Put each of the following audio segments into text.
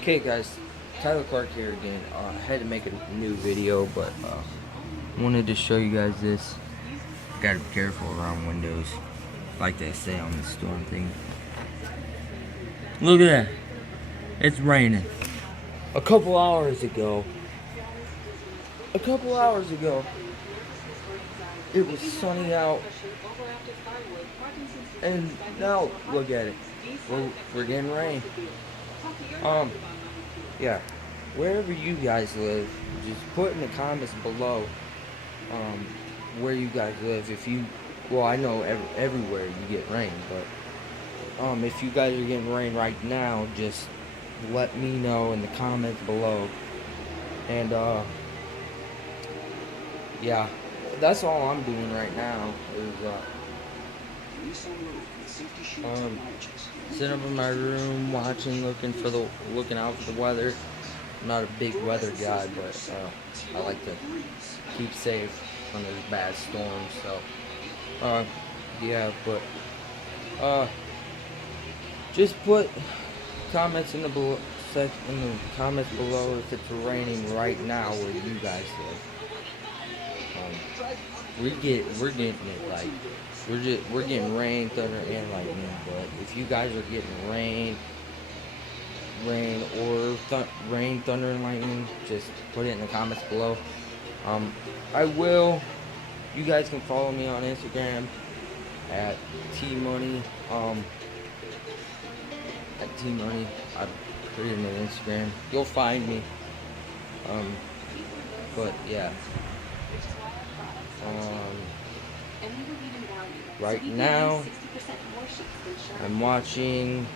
Okay guys, Tyler Clark here again. I had to make a new video, but wanted to show you guys this. Gotta be careful around windows, like they say on the storm thing. Look at that. It's raining. A couple hours ago, it was sunny out, and now look at it. We're getting rain. Yeah, wherever you guys live, just put in the comments below where you guys live. If you, well, I know everywhere you get rain, but if you guys are getting rain right now, just let me know in the comments below. And yeah, that's all I'm doing right now is sitting up in my room watching, looking out for the weather. I'm not a big weather guy, but I like to keep safe when there's bad storms. So yeah, but just put comments in the comments below if it's raining right now where you guys live. We're getting it, like we're getting rain, thunder, and lightning. But if you guys are getting rain, thunder, and lightning, just put it in the comments below. I will. You guys can follow me on Instagram at tmoney. At tmoney. I put it in the Instagram. You'll find me. But yeah. Right now, I'm watching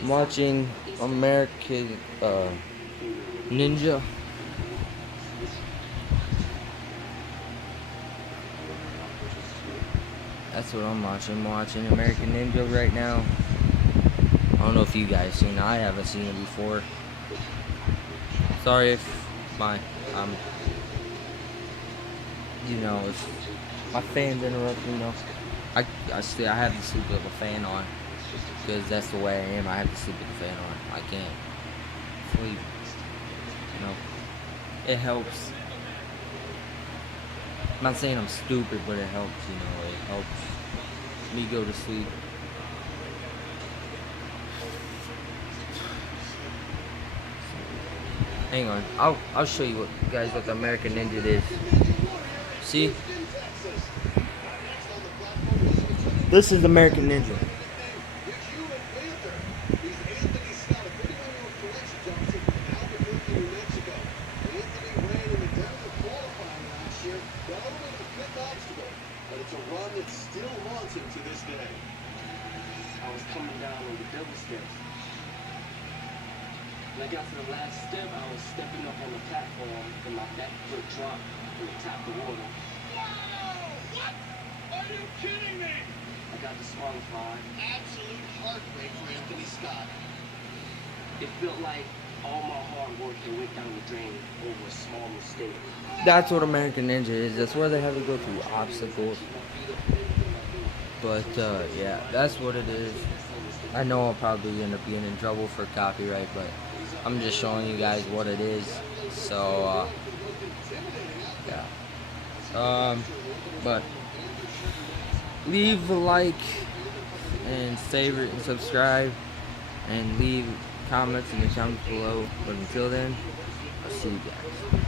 American Ninja. That's what I'm watching. I'm watching American Ninja right now. I don't know if you guys seen it. I haven't seen it before. Sorry if if my fan's interrupting, I have to sleep with a fan on, because that's the way I am. I have to sleep with a fan on. I can't sleep. It helps. I'm not saying I'm stupid, but it helps. It helps me go to sleep. Hang on, I'll show you what the American Ninja is. See? This is American Ninja. But it's a run that still haunts him to this day. I was coming down on the double steps. When I got to the last step, I was stepping up on the platform, and my back foot dropped and it tapped the water. Whoa! What? Are you kidding me? I got disqualified. Absolute heartbreak for Anthony Scott. It felt like all my hard work had went down the drain over a small mistake. That's what American Ninja is. That's where they have to go through obstacles. But yeah, that's what it is. I know I'll probably end up getting in trouble for copyright, but I'm just showing you guys what it is. So yeah. But leave a like and favorite and subscribe, and leave comments in the comments below. But until then, I'll see you guys.